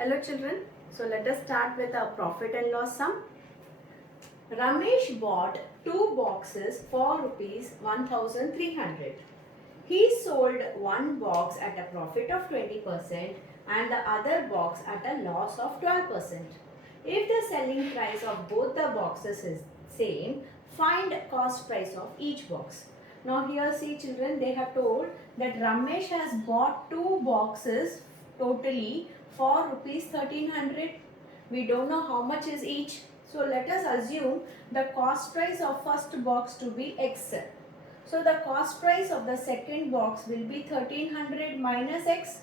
Hello children. So let us start with our profit and loss sum. Ramesh bought 2 boxes for rupees 1300. He sold one box at a profit of 20% and the other box at a loss of 12%. If the selling price of both the boxes is same, find cost price of each box. Now here see children, they have told that Ramesh has bought 2 boxes totally for rupees 1300. We don't know how much is each. So let us assume the cost price of first box to be X. So the cost price of the second box will be 1300 minus X.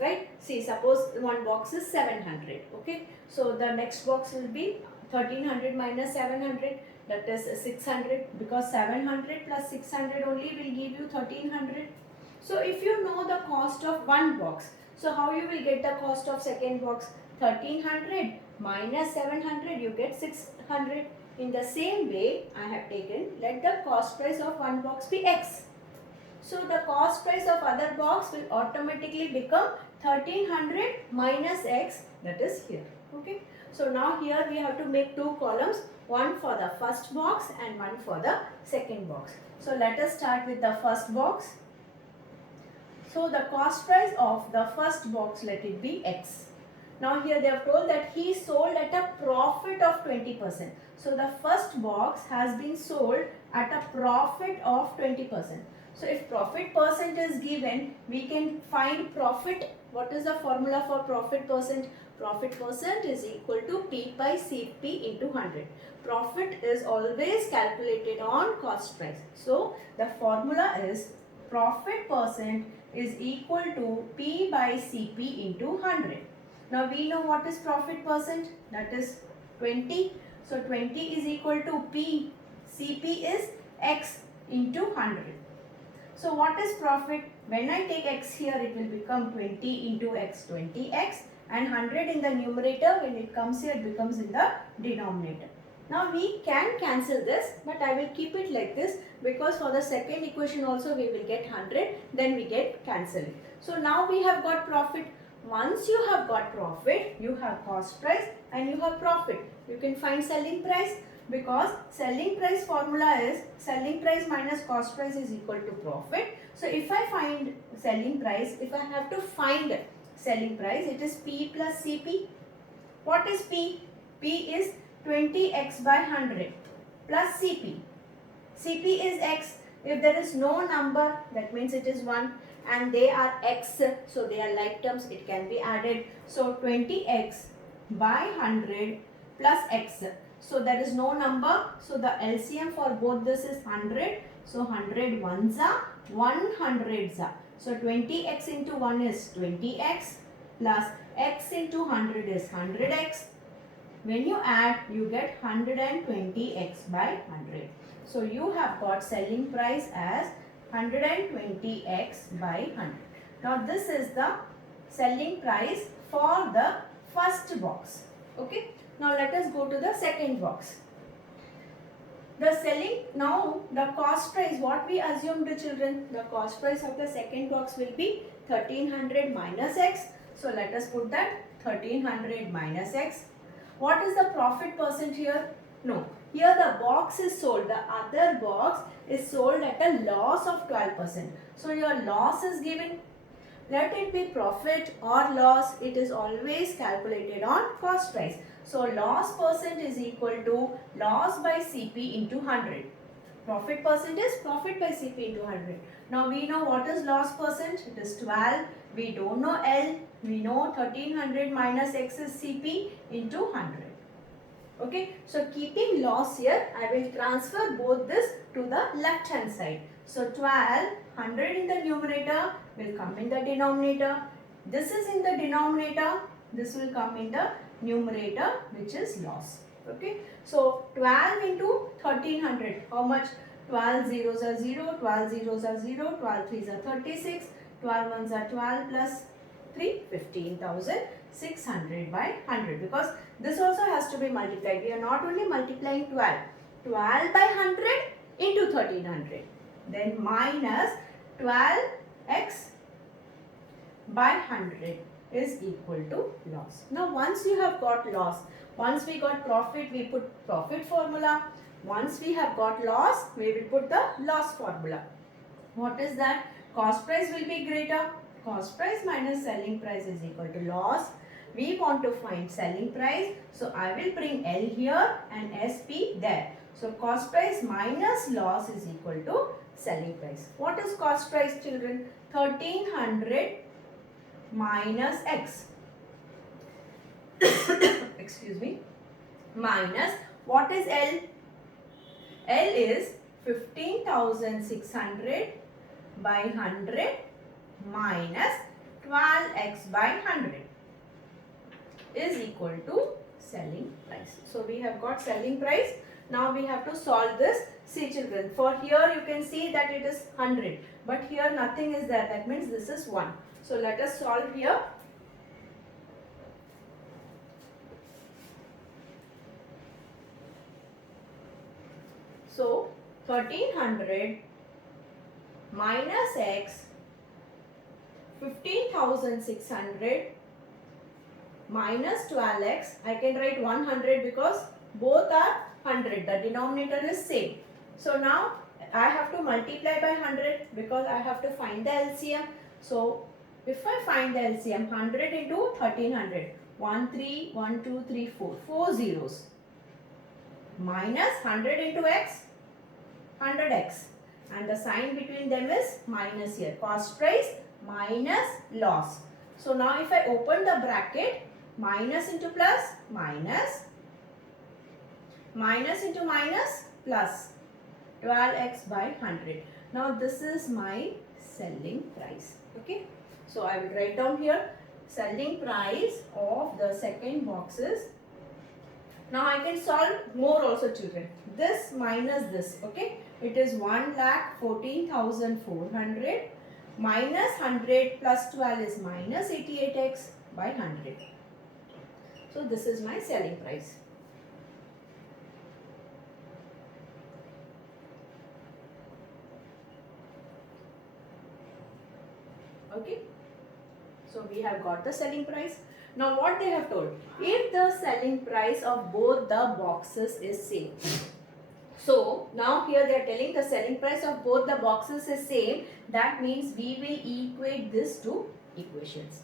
Right? See, suppose one box is 700. Okay. So the next box will be 1300 minus 700. That is 600, because 700 plus 600 only will give you 1300. So if you know the cost of one box, so how you will get the cost of second box? 1300 minus 700, you get 600. In the same way, I have taken, let the cost price of one box be X. So the cost price of other box will automatically become 1300 minus X, that is here. Okay. So now here we have to make 2 columns, one for the first box and one for the second box. So let us start with the first box. So the cost price of the first box, let it be X. Now here they have told that he sold at a profit of 20%. So the first box has been sold at a profit of 20%. So if profit percent is given, we can find profit. What is the formula for profit percent? Profit percent is equal to P by CP into 100. Profit is always calculated on cost price. So the formula is profit percent is equal to P by CP into 100. Now we know what is profit percent, that is 20. So 20 is equal to P. CP is X into 100. So what is profit? When I take X here, it will become 20 into X, 20X, and 100 in the numerator. When it comes here, it becomes in the denominator. Now we can cancel this, but I will keep it like this, because for the second equation also we will get 100, then we get cancelled. So now we have got profit. Once you have got profit, you have cost price and you have profit. You can find selling price, because selling price formula is selling price minus cost price is equal to profit. So if I find selling price, if I have to find selling price, it is P plus CP. What is P? P is 20X by 100 plus CP. CP is X. If there is no number, that means it is 1, and they are X, so they are like terms, it can be added. So 20X by 100 plus X. So there is no number, so the LCM for both this is 100. So 100 ones are 100s are. So 20X into 1 is 20X plus X into 100 is 100X. When you add, you get 120X by 100. So you have got selling price as 120X by 100. Now this is the selling price for the first box. Okay. Now let us go to the second box. The selling, now the cost price, what we assumed, children, the cost price of the second box will be 1300 minus X. So let us put that 1300 minus X. What is the profit percent here? No. Here the box is sold. The other box is sold at a loss of 12%. So your loss is given. Let it be profit or loss. It is always calculated on cost price. So loss percent is equal to loss by CP into 100. Profit percent is profit by CP into 100. Now we know what is loss percent. It is 12. We don't know L. We know 1300 minus X is CP into 100. Okay. So keeping loss here, I will transfer both this to the left hand side. So 12, 100 in the numerator will come in the denominator. This is in the denominator. This will come in the numerator, which is loss. Okay. So 12 into 1300. How much? 12 zeros are 0, 12 zeros are 0, 12 threes are 36, 12 ones are 12 plus 3, 15,600 by 100, because this also has to be multiplied. We are not only multiplying 12. 12 by 100 into 1300. Then minus 12x by 100. is equal to loss. Now once you have got loss, once we got profit, we put profit formula. Once we have got loss, we will put the loss formula. What is that? Cost price will be greater. Cost price minus selling price is equal to loss. We want to find selling price. So I will bring L here and SP there. So cost price minus loss is equal to selling price. What is cost price, children? 1300 minus X. Excuse me. Minus, what is L? L is 15,600 by 100 minus 12x by 100 is equal to selling price. So we have got selling price. Now we have to solve this. See children, for here you can see that it is 100, but here nothing is there. That means this is 1. So let us solve here. So 1300 minus X, 15,600 minus 12x. I can write 100 because both are 100. The denominator is same. So now I have to multiply by 100 because I have to find the LCM. So if I find the LCM, 100 into 1300, 1, 3, 1, 2, 3, 4, 4 zeros, minus 100 into x, 100x, and the sign between them is minus here. Cost price minus loss. So now if I open the bracket, minus into plus, minus, minus into minus, plus 12x by 100. Now this is my selling price. Okay. So I will write down here selling price of the second box is. Now I can solve more also children. This minus this. Okay. It is 1,14,400 minus 100 plus 12 is minus 88x by 100. So this is my selling price. Okay. So we have got the selling price. Now what they have told, if the selling price of both the boxes is same. So now here they are telling the selling price of both the boxes is same. That means we will equate this to equations.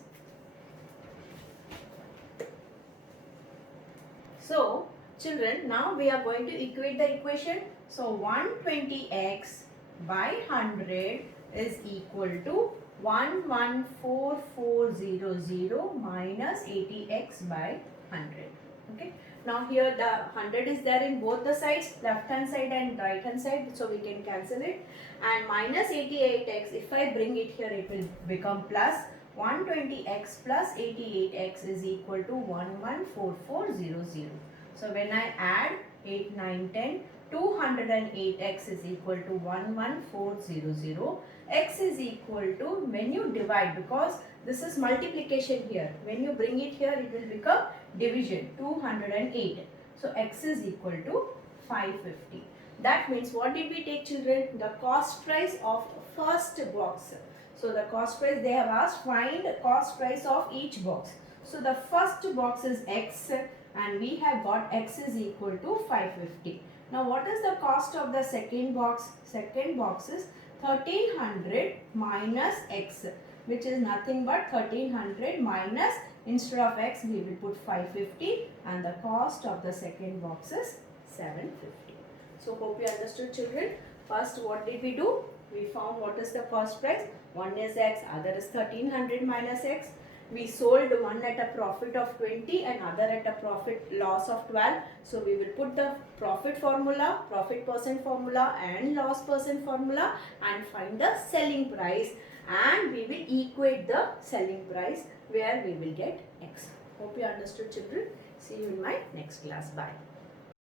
So children, now we are going to equate the equation. So 120x by 100 is equal to 114400 minus 80x by 100. Okay. Now here the 100 is there in both the sides, left hand side and right hand side, so we can cancel it. And minus 88x, if I bring it here, it will become plus 120x plus 88x is equal to 114400. So when I add 8, 9, 10, 208x is equal to 11400. X is equal to, when you divide, because this is multiplication here, when you bring it here, it will become division, 208. So x is equal to 550. That means what did we take children? The cost price of first box. So the cost price they have asked, find cost price of each box. So the first box is x and we have got x is equal to 550. Now what is the cost of the second box? Second box is 1300 minus x, which is nothing but 1300 minus, instead of x we will put 550, and the cost of the second box is 750. So hope you understood children. First what did we do? We found what is the cost price. One is x, other is 1300 minus x. We sold one at a profit of 20 and other at a profit loss of 12. So we will put the profit formula, profit percent formula and loss percent formula and find the selling price, and we will equate the selling price where we will get x. Hope you understood children. See you in my next class. Bye.